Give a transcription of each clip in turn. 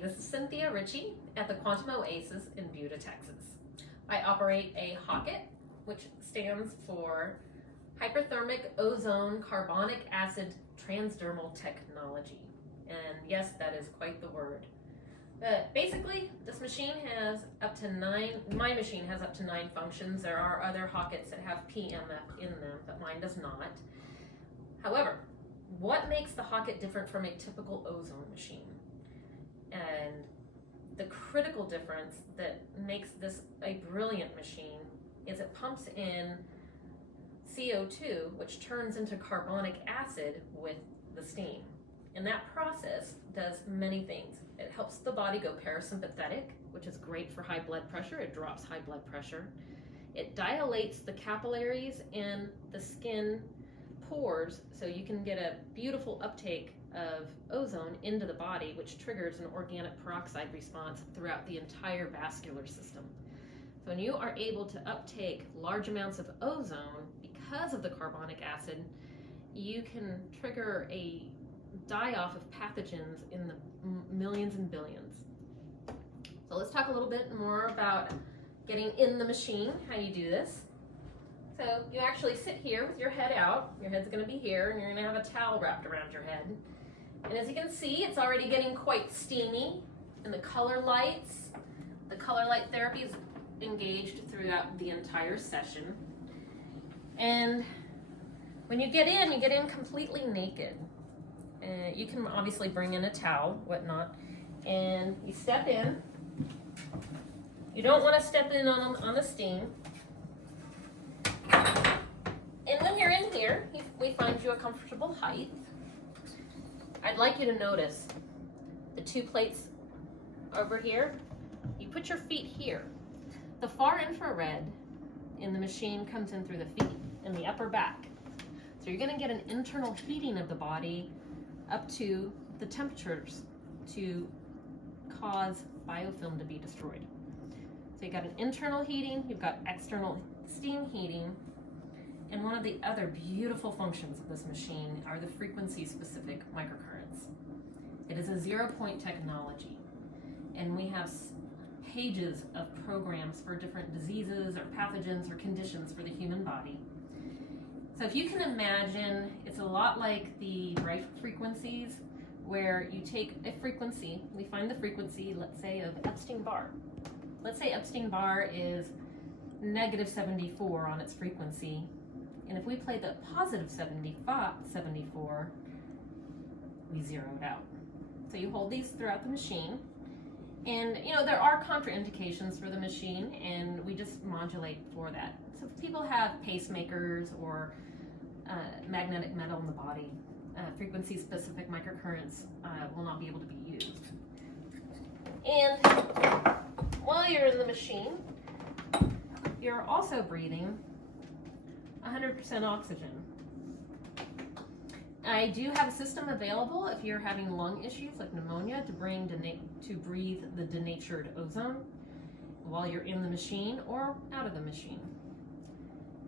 this is Cynthia Ritchie at the Quantum Oasis in Buda, Texas. I operate a HOCATT, which stands for Hyperthermic Ozone Carbonic Acid Transdermal Technology. And yes, that is quite the word. But basically, this machine has up to 9, my machine has up to 9 functions. There are other HOCATTs that have PMA in them, but mine does not. However, what makes the HOCATT different from a typical ozone machine? And the critical difference that makes this a brilliant machine is it pumps in CO2, which turns into carbonic acid with the steam. And that process does many things. It helps the body go parasympathetic, which is great for high blood pressure. It drops high blood pressure. It dilates the capillaries and the skin pores, so you can get a beautiful uptake of ozone into the body, which triggers an organic peroxide response throughout the entire vascular system. So when you are able to uptake large amounts of ozone because of the carbonic acid, you can trigger a die-off of pathogens in the millions and billions. So let's talk a little bit more about getting in the machine, how you do this. So you actually sit here with your head out. Your head's going to be here, and you're going to have a towel wrapped around your head. And as you can see, it's already getting quite steamy. And the color light therapy is engaged throughout the entire session. And when you get in completely naked. You can obviously bring in a towel, whatnot, and you step in. You don't want to step in on the steam. And when you're in here, we find you a comfortable height. I'd like you to notice the 2 plates over here. You put your feet here. The far infrared in the machine comes in through the feet and the upper back. So you're going to get an internal heating of the body up to the temperatures to cause biofilm to be destroyed. So you've got an internal heating, you've got external steam heating, and one of the other beautiful functions of this machine are the frequency-specific microcurrents. It is a 0-point technology, and we have pages of programs for different diseases or pathogens or conditions for the human body. So if you can imagine, it's a lot like the bright frequencies, where you take a frequency, we find the frequency, let's say, of Epstein-Barr. Let's say Epstein-Barr is -74 on its frequency. And if we play the positive 74, we zero it out. So you hold these throughout the machine. And there are contraindications for the machine, and we just modulate for that. So if people have pacemakers or magnetic metal in the body, frequency-specific microcurrents will not be able to be used. And while you're in the machine, you're also breathing 100% oxygen. I do have a system available if you're having lung issues like pneumonia to breathe the denatured ozone while you're in the machine or out of the machine.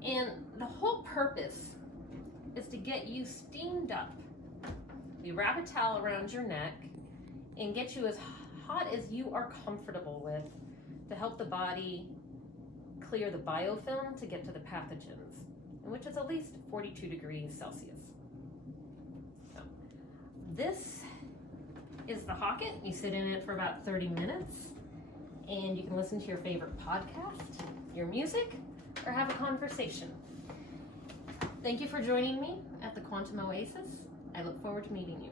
And the whole purpose is to get you steamed up. We wrap a towel around your neck and get you as hot as you are comfortable with to help the body clear the biofilm to get to the pathogens, which is at least 42 degrees Celsius. So this is the HOCATT. You sit in it for about 30 minutes, and you can listen to your favorite podcast, your music, or have a conversation. Thank you for joining me at the Quantum Oasis. I look forward to meeting you.